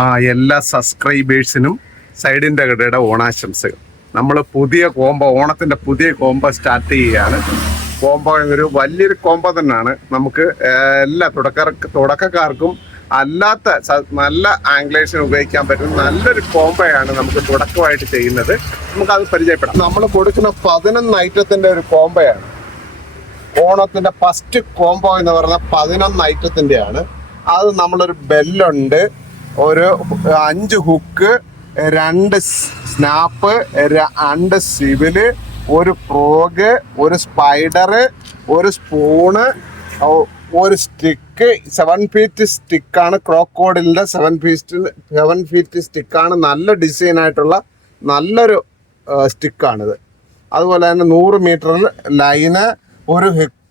എല്ലാ സബ്സ്ക്രൈബേഴ്സിനും സൈഡിൻ്റെ കടയുടെ ഓണാശംസകൾ. നമ്മൾ പുതിയ കോംബോ, ഓണത്തിൻ്റെ പുതിയ കോംബോ സ്റ്റാർട്ട് ചെയ്യുകയാണ്. കോംബോ ഒരു വലിയൊരു കോംബോ തന്നെയാണ്. നമുക്ക് എല്ലാ തുടക്കക്കാർക്കും അല്ലാത്ത നല്ല ആംഗ്ലേഴ്സിന് ഉപയോഗിക്കാൻ പറ്റുന്ന നല്ലൊരു കോംബോയാണ് നമുക്ക് തുടക്കമായിട്ട് ചെയ്യുന്നത്. നമുക്കത് പരിചയപ്പെടാം. നമ്മൾ കൊടുക്കുന്ന 11 ഐറ്റത്തിൻ്റെ ഒരു കോംബോയാണ്. ഓണത്തിൻ്റെ ഫസ്റ്റ് കോംബോ എന്ന് പറഞ്ഞാൽ 11 ഐറ്റത്തിൻ്റെയാണ്. അത് നമ്മളൊരു ബെല്ലുണ്ട്, ഒരു 5 ഹുക്ക്, 2 സ്നാപ്പ്, 2 സിവില്, ഒരു ഫ്രോഗ്, ഒരു സ്പൈഡർ, ഒരു സ്പൂണ്, ഒരു സ്റ്റിക്ക്. 7 ഫീറ്റ് സ്റ്റിക്കാണ്. ക്രോക്കോഡിലിൻ്റെ 7 ഫീറ്റ് സ്റ്റിക്കാണ്. നല്ല ഡിസൈനായിട്ടുള്ള നല്ലൊരു സ്റ്റിക്കാണിത്. അതുപോലെ തന്നെ 100 മീറ്റർ ലൈന്, ഒരു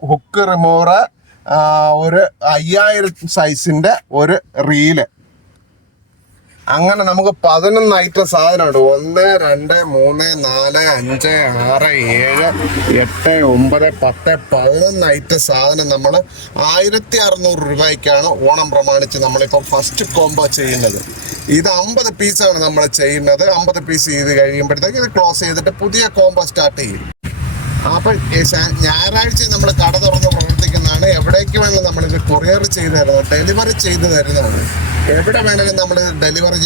ഹുക്ക് റിമൂവർ, ഒരു 5000 സൈസിൻ്റെ ഒരു റീല്. അങ്ങനെ നമുക്ക് 11 ഐറ്റം സാധനമുണ്ട്. 1, 2, 3, 4, 5, 6, 7, 8, 9, 10, 11 ഐറ്റം സാധനം നമ്മൾ 1600 രൂപയ്ക്കാണ് ഓണം പ്രമാണിച്ച് നമ്മളിപ്പോൾ ഫസ്റ്റ് കോംബോ ചെയ്യുന്നത്. ഇത് 50 പീസാണ് നമ്മൾ ചെയ്യുന്നത്. 50 പീസ് ചെയ്ത് കഴിയുമ്പോഴത്തേക്ക് ഇത് ക്ലോസ് ചെയ്തിട്ട് പുതിയ കോംബോ സ്റ്റാർട്ട് ചെയ്യും. അപ്പം ഞായറാഴ്ച നമ്മൾ കട തുറന്ന് പ്രവർത്തിക്കുന്നതാണ്. എവിടേക്ക് വേണമെങ്കിലും നമ്മളിത് കൊറിയർ ചെയ്ത് തരുന്നത്, ഡെലിവറി ചെയ്ത് തരുന്നതാണ്. എവിടെ വേണമെങ്കിലും നമ്മൾ ഡെലിവറി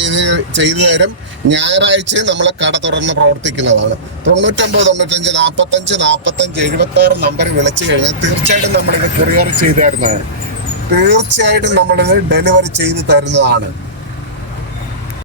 ചെയ്തു തരും. ഞായറാഴ്ച നമ്മൾ കട തുറന്ന് പ്രവർത്തിക്കുന്നതാണ്. 99 95 45 45 76 നമ്പർ വിളിച്ചു കഴിഞ്ഞാൽ തീർച്ചയായിട്ടും നമ്മളിത് കൊറിയർ ചെയ്ത് തരുന്നതാണ്. തീർച്ചയായിട്ടും നമ്മളിത് ഡെലിവറി ചെയ്ത് തരുന്നതാണ്.